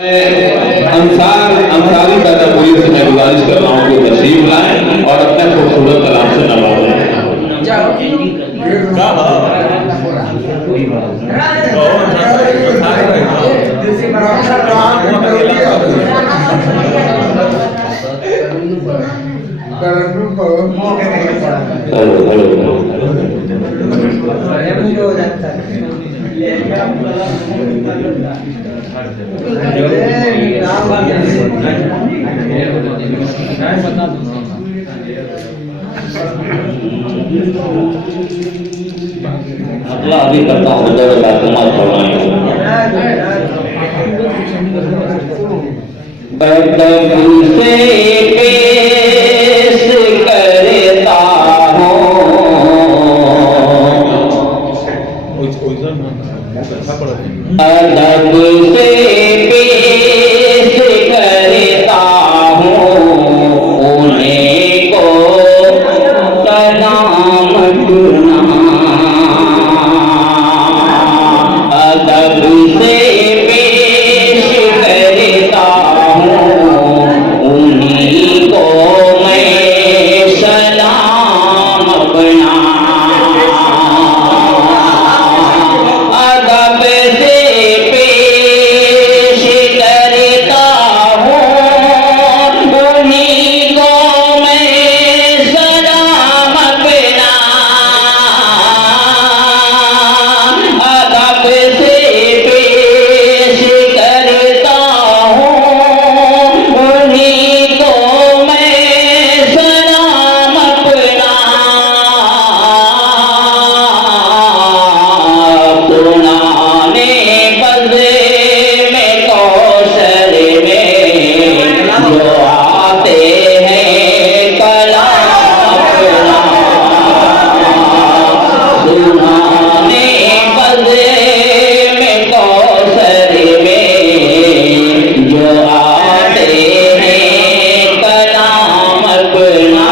अंसारी पैदापुरी से मैं गुजारिश कर रहा हूँ कि तशरीफ लाएं और अपने खूबसूरत कलाम से नवाजें। अगला अभी करता हूँ से पेश करता हूँ अदब से पेश करता हूँ उन्हें को सलाम गुना अदब से पेश करता हूँ उन्हीं को मैं सलाम अपना अदब से पेश करता हूँ उन्हीं को मैं सलाम अपना अदब से पेश करता हूँ उन्हीं को मैं सलाम अपना पुराने बज़े में कौशल में जो आते हैं कलाम अपना पुराने बज़े में कौशल में जो आते हैं कलाम अपना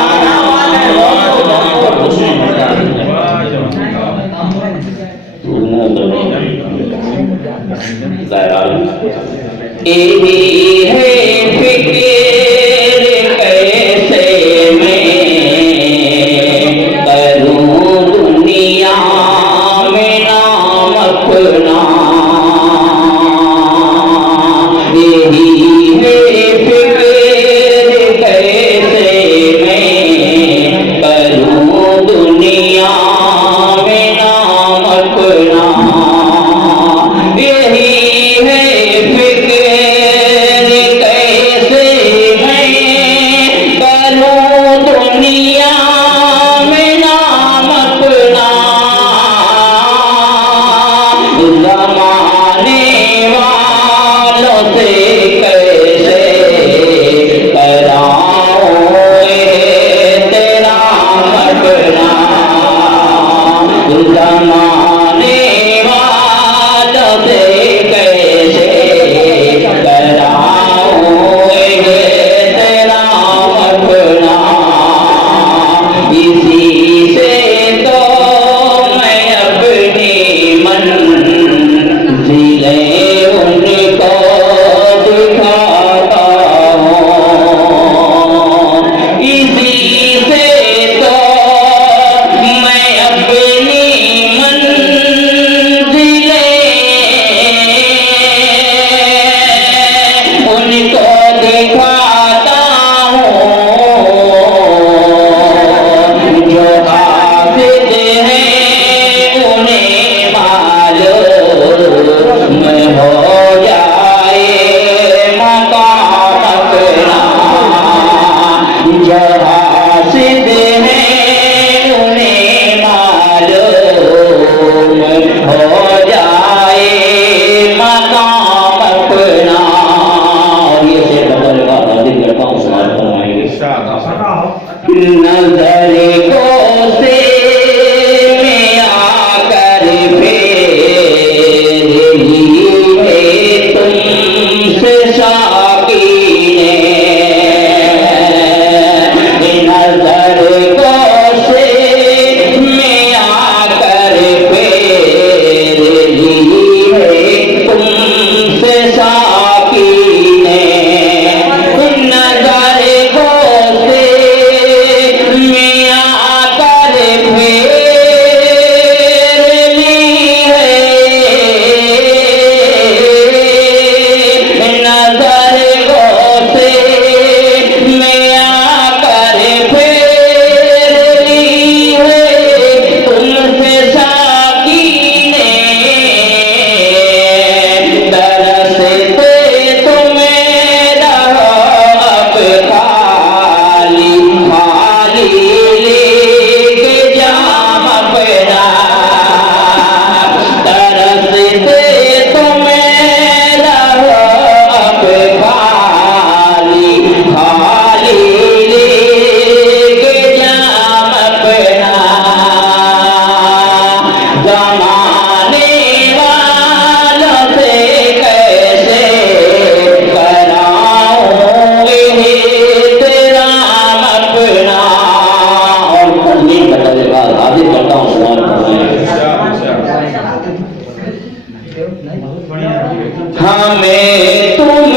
यही है फिक्र कैसे मैं करूं दुनिया में नाम अपना यही है फिक्र कैसे मैं करूं दुनिया में नाम अपना यही है फिक्र कैसे मैं करूं दुनिया में नाम अपना ज़माने वालों से कैसे कराऊं तेरा अपना ज़माने वालों से कैसे कराऊं तेरा अपना इसी से तो मैं अपनी मंज़िलें उनको दिखाता हूँ इसी से तो मैं अपनी मंज़िलें उनको दिखाता हूँ जो हाफिज़ हैं उन्हें मालूम हो जाए मकाम अपना जो हाफिज़ हैं उन्हें मालूम हो जाए मकाम अपना ये से बदलवा तुम